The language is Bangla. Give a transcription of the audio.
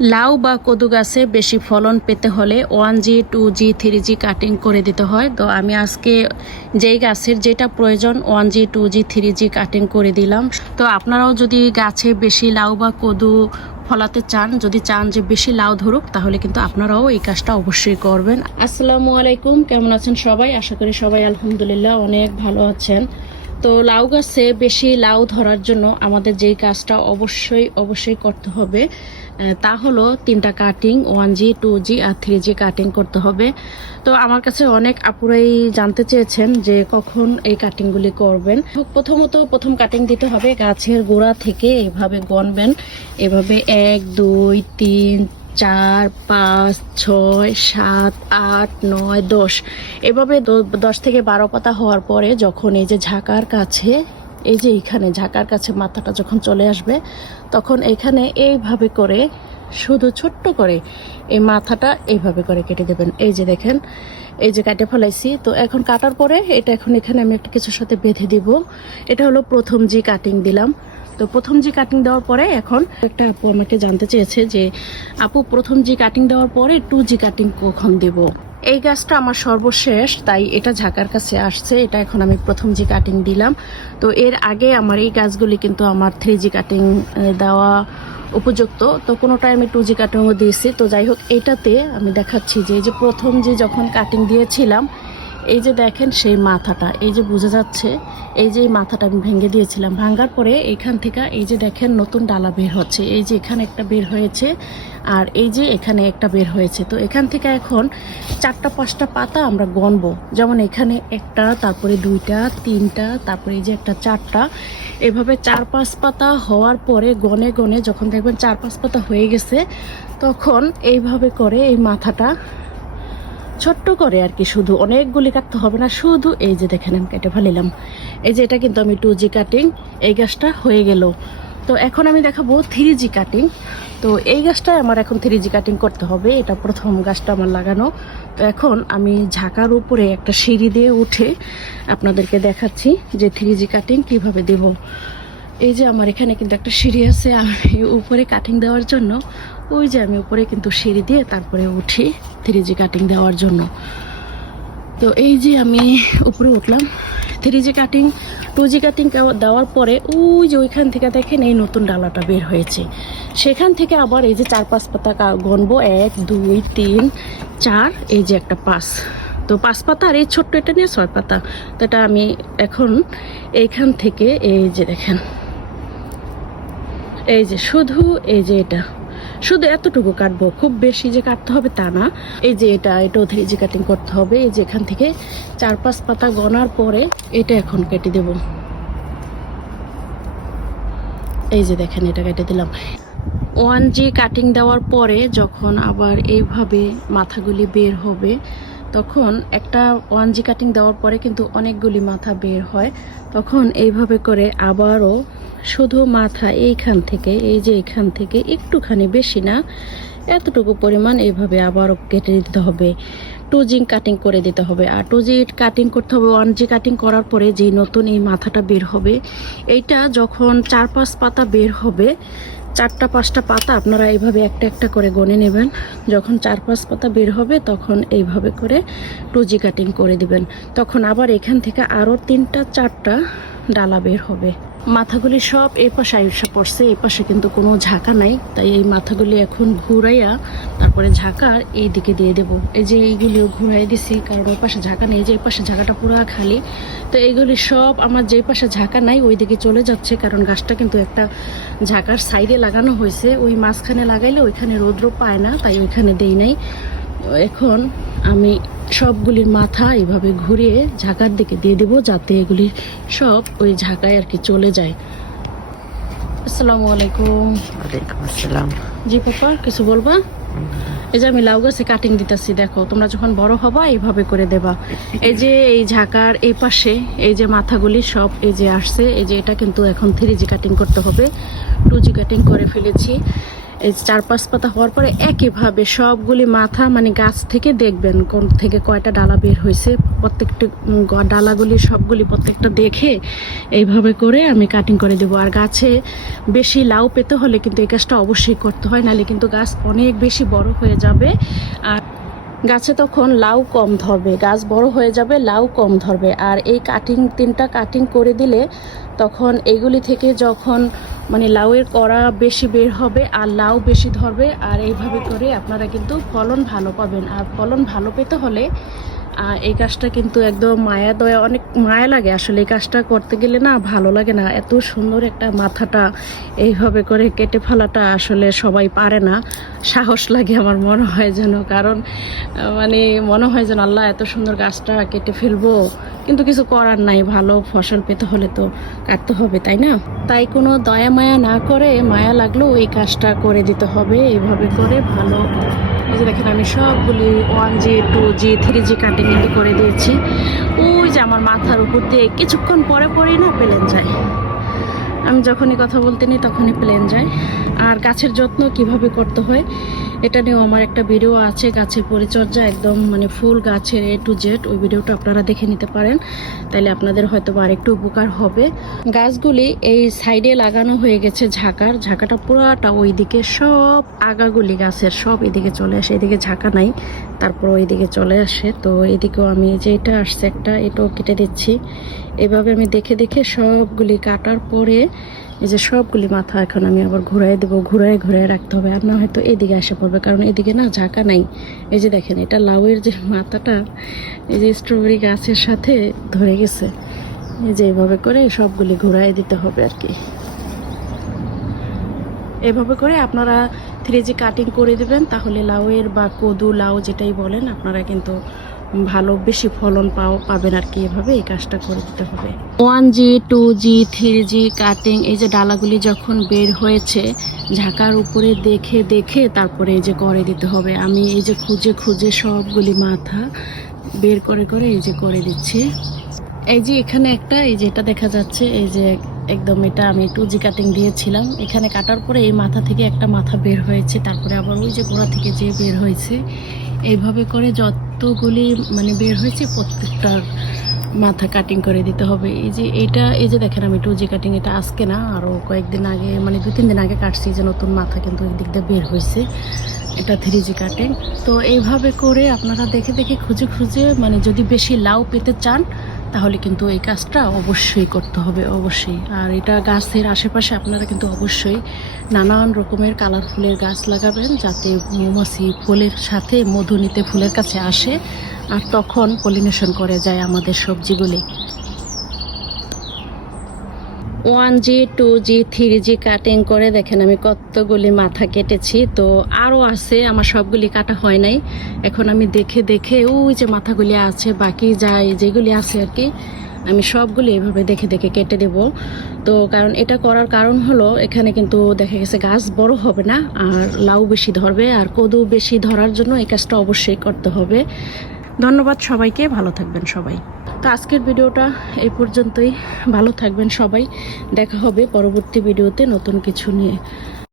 লাউ বা কদু গাছে বেশি ফলন পেতে হলে one G, two G, three G cutting করে দিতে হয়। তো আমি আজকে যেই গাছের যেটা প্রয়োজন, one G, two G, three G cutting করে দিলাম। তো আপনারাও যদি গাছে বেশি লাউ বা কদু ফলাতে চান, যদি চান যে বেশি লাউ ধরুক, তাহলে কিন্তু আপনারাও এই কাজটা অবশ্যই করবেন। আসসালামু আলাইকুম, কেমন আছেন সবাই? আশা করি সবাই আলহামদুলিল্লাহ অনেক ভালো আছেন। তো লাউ গাছে বেশি লাউ ধরার জন্য আমাদের যেই কাজটা অবশ্যই অবশ্যই করতে হবে। তা হলো তিনটা cutting one G two G আর থ্রি জি কাটিং করতে হবে। তো আমার কাছে অনেক আপুরাই জানতে চেয়েছেন যে কখন এই কাটিংগুলি করবেন। প্রথমত প্রথম কাটিং দিতে হবে গাছের গোড়া থেকে এভাবে গনবেন এভাবে এক, দুই, তিন, চার, পাঁচ, ছয়, সাত, আট, নয়, দশ। এভাবে দশ থেকে বারো পাতা হওয়ার পরে যখন এই যে ঝাঁকার কাছে এই যে এইখানে ঝাঁকার কাছে মাথাটা যখন চলে আসবে, তখন এখানে এইভাবে করে, শুধু ছোট্ট করে এই মাথাটা এইভাবে করে কেটে দেবেন। এই যে দেখেন, এই যে কাটে ফেলাইছি। তো এখন কাটার পরে এটা এখন এখানে আমি একটা কিছুর সাথে বেঁধে দিব। এটা হলো প্রথম যে কাটিং দিলাম। তো প্রথম জি কাটিং দেওয়ার পরে এখন একটা আপু আমাকে জানতে চেয়েছে যে, আপু, প্রথম জি কাটিং দেওয়ার পরে টু জি কাটিং কখন দেব? এই গাছটা আমার সর্বশেষ, তাই এটা ঝাঁকার কাছে আসছে। এটা এখন আমি প্রথম জি কাটিং দিলাম। তো এর আগে আমার এই গাছগুলি কিন্তু আমার থ্রি জি কাটিং দেওয়া উপযুক্ত। তো কোনোটাই আমি টু জি কাটিংও দিয়েছি। তো যাই হোক, এটাতে আমি দেখাচ্ছি যে এই যে প্রথম যে যখন কাটিং দিয়েছিলাম, এই যে দেখেন সেই মাথাটা। এই যে বোঝা যাচ্ছে, এই যে এই মাথাটা আমি ভেঙে দিয়েছিলাম। ভাঙার পরে এইখান থেকে এই যে দেখেন নতুন ডালা বের হচ্ছে। এই যে এখানে একটা বের হয়েছে। আর এই যে এখানে একটা বের হয়েছে, তো এখান থেকে এখন চারটা পাঁচটা পাতা আমরা গনবো যেমন এখানে একটা, তারপরে দুইটা, তিনটা, তারপরে এই যে একটা চারটা। এভাবে চার পাঁচ পাতা হওয়ার পরে গনে গনে যখন দেখবেন চার পাঁচ পাতা হয়ে গেছে, তখন এইভাবে করে এই মাথাটা ছোট্ট করে আর কি শুধু। অনেকগুলি কাটতে হবে না, শুধু এই যে দেখেন কেটে ফেলিলাম। এই যে এটা কিন্তু আমি টু জি কাটিং, এই গাছটা হয়ে গেল। তো এখন আমি দেখাবো থ্রি জি কাটিং তো এই গাছটাই আমার এখন থ্রি জি কাটিং করতে হবে, এটা প্রথম গাছটা আমার লাগানো। তো এখন আমি ঝাঁকার উপরে একটা সিঁড়ি দিয়ে উঠে আপনাদেরকে দেখাচ্ছি যে থ্রি জি কাটিং কীভাবে দেব। এই যে আমার এখানে কিন্তু একটা সিঁড়ি আছে, আমি উপরে কাটিং দেওয়ার জন্য, ওই যে আমি উপরে কিন্তু সিঁড়ি দিয়ে তারপরে উঠি থ্রি জি কাটিং দেওয়ার জন্য। তো এই যে আমি উপরে উঠলাম। Three G cutting two G cutting দেওয়ার পরে ওই যে ওইখান থেকে দেখেন এই নতুন ডালাটা বের হয়েছে। সেখান থেকে আবার এই যে চার পাঁচ পাতা গণবো, এক, দুই, তিন, চার, এই যে একটা পাঁচ তো পাঁচ পাতা আর এই ছোট্ট এটা নিয়ে ছয় পাতা। তো এটা আমি এখন এইখান থেকে এই যে দেখেন। এই যে শুধু এই যে এটা। শুধু এতটুকু কাটবো, খুব বেশি যে কাটতে হবে তা না। এই যে এটা এটাও থ্রি জি কাটিং করতে হবে, এই যে এখান থেকে চার পাঁচ পাতা গনার পরে এটা এখন কেটে দেব। এই যে দেখেন, এটা কেটে দিলাম। ওয়ান জি কাটিং দেওয়ার পরে যখন আবার এইভাবে মাথাগুলি বের হবে, তখন একটা ওয়ান জি কাটিং দেওয়ার পরে কিন্তু অনেকগুলি মাথা বের হয়। তখন এইভাবে করে আবারও শুধু মাথা এইখান থেকে, এই যে এইখান থেকে একটুখানি বেশি না, এতটুকু পরিমাণ এইভাবে আবারও কেটে দিতে হবে। টু জি কাটিং করে দিতে হবে। আর টু জি কাটিং করতে হবে ওয়ান জি কাটিং করার পরে যে নতুন এই মাথাটা বের হবে, এইটা যখন চার পাঁচ পাতা বের হবে, চারটা, পাঁচটা পাতা আপনারা এইভাবে একটা একটা করে গনে নেবেন। যখন চার পাঁচ পাতা বের হবে, তখন এইভাবে করে টু জি কাটিং করে দিবেন। তখন আবার এখান থেকে আরও তিনটা, চারটা ডালা বের হবে। মাথাগুলি সব এই পাশে আয়ুষা পড়ছে এই পাশে কিন্তু কোনো ঝাঁকা নাই। তাই এই মাথাগুলি এখন ঘুরাইয়া তারপরে ঝাঁকার এই দিকে দিয়ে দেব। এই যে এইগুলিও ঘুরাই দিছি, কারণ ওই পাশে ঝাঁকা নেই, যে এই পাশে ঝাঁকাটা পুরো খালি। তো এইগুলি সব আমার যেই পাশে ঝাঁকা নাই, ওই দিকে চলে যাচ্ছে, কারণ গাছটা কিন্তু একটা ঝাঁকার সাইডে লাগানো হয়েছে। ওই মাঝখানে লাগাইলে ওইখানে রৌদ্র পায় না, তাই ওইখানে দেই নাই। এখন আমি সবগুলির মাথা এভাবে ঘুরিয়ে ঝাঁকার দিকে দিয়ে দেবো যাতে এগুলি সব ওই ঝাঁকায় আর কি চলে যায়। আসসালামু আলাইকুম। ওয়ালাইকুম আসসালাম। জি পাপা কিছু বলবা? এই যে আমি লাউ গাছে কাটিং দিতেছি দেখো তোমরা যখন বড় হবা এইভাবে করে দেবা। এই যে এই ঝাঁকার এই পাশে এই যে মাথাগুলি সব এই যে আসছে এই যে এটা কিন্তু এখন থ্রি জি কাটিং করতে হবে। টু জি কাটিং করে ফেলেছি। এই চার পাঁচ পাতা হওয়ার পরে একইভাবে সবগুলি মাথা মানে গাছ থেকে দেখবেন কোন থেকে কয়টা ডালা বের হয়েছে। প্রত্যেকটা ডালাগুলি সবগুলি প্রত্যেকটা দেখে এইভাবে করে আমি কাটিং করে দেবো। আর গাছে বেশি লাউ পেতে হলে কিন্তু এই কাজটা অবশ্যই করতে হয়, নাহলে কিন্তু গাছ অনেক বেশি বড় হয়ে যাবে। আর গাছে তখন লাউ কম ধরবে, গাছ বড় হয়ে যাবে, লাউ কম ধরবে। আর এই কাটিং তিনটা কাটিং করে দিলে তখন এইগুলি থেকে যখন মানে লাউয়ের কড়া বেশি বের হবে আর লাউ বেশি ধরবে, আর এইভাবে করে আপনারা কিন্তু ফলন ভালো পাবেন। আর ফলন ভালো পেতে হলে এই কাজটা কিন্তু একদম মায়া দয়া, অনেক মায়া লাগে আসলে এই কাজটা করতে গেলে না, ভালো লাগে না। এত সুন্দর একটা মাথাটা এইভাবে করে কেটে ফেলাটা আসলে সবাই পারে না। সাহস লাগে আমার মনে হয় যেন, কারণ মানে মনে হয় যেন আল্লাহ এত সুন্দর গাছটা কেটে ফেলব। কিন্তু কিছু করার নাই, ভালো ফসল পেতে হলে তো কাটতে হবে, তাই না? তাই কোনো দয়া মায়া না করে মায়া লাগলেও এই কাজটা করে দিতে হবে। এইভাবে করে ভালো যে দেখেন আমি সবগুলি one G, two G, three G cutting করে দিয়েছি। ওই যে আমার মাথার উপর দিয়ে কিছুক্ষণ পরে পরেই না পেলেন যায়। আমি যখনই কথা বলতে নিই, তখনই প্লেন যায়। আর গাছের যত্ন কীভাবে করতে হয়, এটা নিয়েও আমার একটা ভিডিও আছে, গাছের পরিচর্যা, একদম মানে ফুল গাছের এ টু জেড ওই ভিডিওটা আপনারা দেখে নিতে পারেন। তাহলে আপনাদের হয়তো বা আরেকটু উপকার হবে। গাছগুলি এই সাইডে লাগানো হয়ে গেছে ঝাঁকার। ঝাঁকাটা পুরাটা ওইদিকে সব আগাগুলি গাছের সব এদিকে চলে আসে। এদিকে ঝাঁকা নাই, তারপর ওইদিকে চলে আসে। তো এদিকেও আমি যে এটা আসছে একটা, এটাও কেটে দিচ্ছি। এভাবে আমি দেখে দেখে সবগুলি কাটার পরে এই যে সবগুলি মাথা এখন আমি আবার ঘুরাই দেবো, ঘুরাই ঘুরাই রাখতে হবে। আর না হয়তো এদিকে আসে পড়বে, কারণ এদিকে না ঝাঁকা নাই। এই যে দেখেন, এটা লাউয়ের যে মাথাটা, এই যে স্ট্রবেরি গাছের সাথে ধরে গেছে। এই যে এইভাবে করে সবগুলি ঘুরাই দিতে হবে আর কি। এভাবে করে আপনারা থ্রি কাটিং করে দেবেন, তাহলে লাউয়ের বা কদু লাউ যেটাই বলেন, আপনারা কিন্তু ভালো বেশি ফলন পাও, পাবেন আর কি এভাবে এই কাজটা করে দিতে হবে। One G, two G, three G, cutting, এই যে ডালাগুলি যখন বের হয়েছে, ঝাঁকার উপরে দেখে দেখে তারপরে এই যে করে দিতে হবে। আমি এই যে খুঁজে খুঁজে সবগুলি মাথা বের করে করে এই যে করে দিচ্ছি। এই যে এখানে একটা, এই যে এটা দেখা যাচ্ছে, এই যে একদম এটা আমি টু জি কাটিং দিয়েছিলাম। এখানে কাটার পরে এই মাথা থেকে একটা মাথা বের হয়েছে, তারপরে আবার ওই যে গোড়া থেকে যে বের হয়েছে, এইভাবে করে যতগুলি মানে বের হয়েছে, প্রত্যেকটার মাথা কাটিং করে দিতে হবে। এই যে এটা এই যে দেখেন আমি টু জি কাটিং এটা আজকে না আরও কয়েকদিন আগে মানে দু তিন দিন আগে কাটছি যে নতুন মাথা কিন্তু এই দিক দিয়ে বের হয়েছে, এটা থ্রি জি কাটিং তো এইভাবে করে আপনারা দেখে দেখে খুঁজে খুঁজে মানে যদি বেশি লাউ পেতে চান তাহলে কিন্তু এই কাজটা অবশ্যই করতে হবে, অবশ্যই। আর এটা গাছের আশেপাশে আপনারা কিন্তু অবশ্যই নানান রকমের কালারফুলের গাছ লাগাবেন যাতে মৌমাছি ফুলের সাথে মধু নিতে ফুলের কাছে আসে আর তখন পলিনেশন করে যায় আমাদের সবজিগুলি। One G, two G, three G cutting করে দেখেন আমি কতগুলি মাথা কেটেছি। তো আরও আছে, আমার সবগুলি কাটা হয় নাই। এখন আমি দেখে দেখে ওই যে মাথাগুলি আছে, বাকি যাই যেগুলি আছে আর কি, আমি সবগুলি এভাবে দেখে দেখে কেটে দেব। তো কারণ এটা করার কারণ হলো, এখানে কিন্তু দেখা গেছে গাছ বড় হবে না, আর লাউ বেশি ধরবে, আর কদু বেশি ধরার জন্য এই কাজটা অবশ্যই করতে হবে। ধন্যবাদ সবাইকে, ভালো থাকবেন সবাই। তো আজকের ভিডিওটা এই পর্যন্তই। ভালো থাকবেন সবাই। দেখা হবে পরবর্তী ভিডিওতে নতুন কিছু নিয়ে।